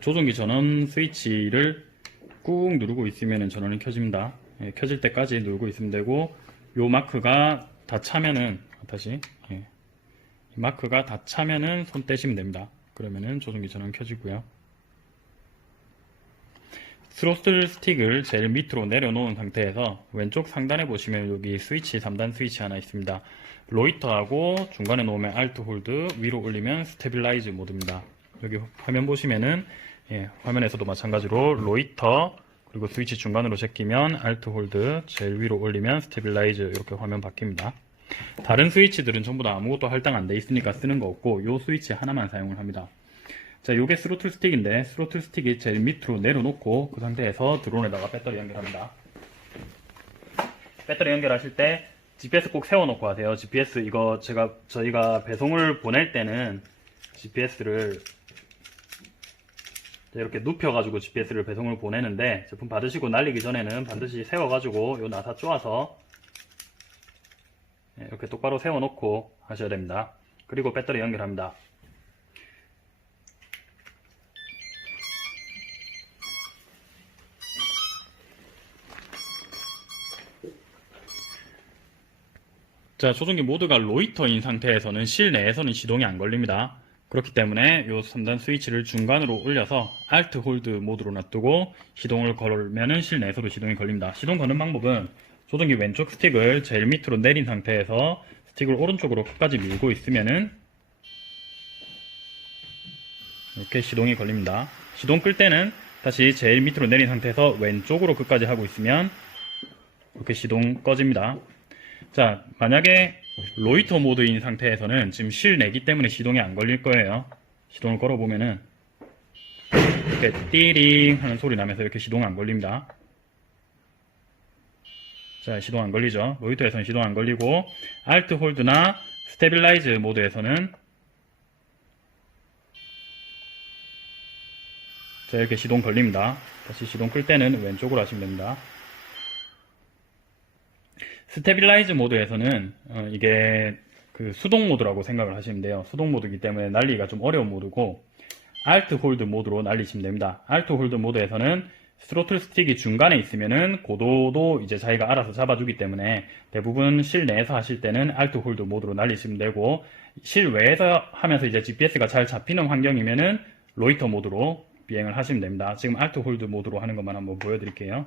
조종기 전원 스위치를 꾹 누르고 있으면 전원이 켜집니다. 예, 켜질 때까지 누르고 있으면 되고 요 마크가 다 차면은 다시 예, 이 마크가 다 차면은 손 떼시면 됩니다. 그러면은 조종기 전원 켜지고요. 스로틀 스틱을 제일 밑으로 내려놓은 상태에서 왼쪽 상단에 보시면 여기 스위치 3단 스위치 하나 있습니다. 로이터하고 중간에 놓으면 알트 홀드, 위로 올리면 스테빌라이즈 모드입니다. 여기 화면 보시면은 예, 화면에서도 마찬가지로 로이터 그리고 스위치 중간으로 제끼면 알트 홀드, 제일 위로 올리면 스테빌라이즈 이렇게 화면 바뀝니다. 다른 스위치들은 전부 다 아무것도 할당 안 돼 있으니까 쓰는 거 없고 요 스위치 하나만 사용을 합니다. 자, 요게 스로틀 스틱인데 스로틀 스틱이 제일 밑으로 내려놓고 그 상태에서 드론에다가 배터리 연결합니다. 배터리 연결하실 때 GPS 꼭 세워놓고 하세요. GPS 이거 제가 저희가 배송을 보낼 때는 GPS를 이렇게 눕혀가지고 GPS를 배송을 보내는데 제품 받으시고 날리기 전에는 반드시 세워가지고 요 나사 쪼아서 예, 이렇게 똑바로 세워놓고 하셔야 됩니다. 그리고 배터리 연결합니다. 자, 조종기 모드가 로이터인 상태에서는 실내에서는 시동이 안 걸립니다. 그렇기 때문에 이 3단 스위치를 중간으로 올려서 Alt 홀드 모드로 놔두고 시동을 걸면은 실내에서도 시동이 걸립니다. 시동 거는 방법은 조종기 왼쪽 스틱을 제일 밑으로 내린 상태에서 스틱을 오른쪽으로 끝까지 밀고 있으면은 이렇게 시동이 걸립니다. 시동 끌 때는 다시 제일 밑으로 내린 상태에서 왼쪽으로 끝까지 하고 있으면 이렇게 시동 꺼집니다. 자, 만약에 로이터 모드인 상태에서는 지금 실내기 때문에 시동이 안 걸릴 거예요. 시동을 걸어보면은 이렇게 띠링 하는 소리 나면서 이렇게 시동 안 걸립니다. 자, 시동 안 걸리죠. 로이터에서는 시동 안 걸리고 알트 홀드나 스테빌라이즈 모드에서는 자, 이렇게 시동 걸립니다. 다시 시동 끌 때는 왼쪽으로 하시면 됩니다. 스테빌라이즈 모드에서는 어, 이게 그 수동 모드라고 생각을 하시면 돼요. 수동 모드이기 때문에 날리기가 좀 어려운 모드고 알트 홀드 모드로 날리시면 됩니다. 알트 홀드 모드에서는 스로틀 스틱이 중간에 있으면은 고도도 이제 자기가 알아서 잡아주기 때문에 대부분 실내에서 하실 때는 알트 홀드 모드로 날리시면 되고 실외에서 하면서 이제 GPS가 잘 잡히는 환경이면은 로이터 모드로 비행을 하시면 됩니다. 지금 알트 홀드 모드로 하는 것만 한번 보여드릴게요.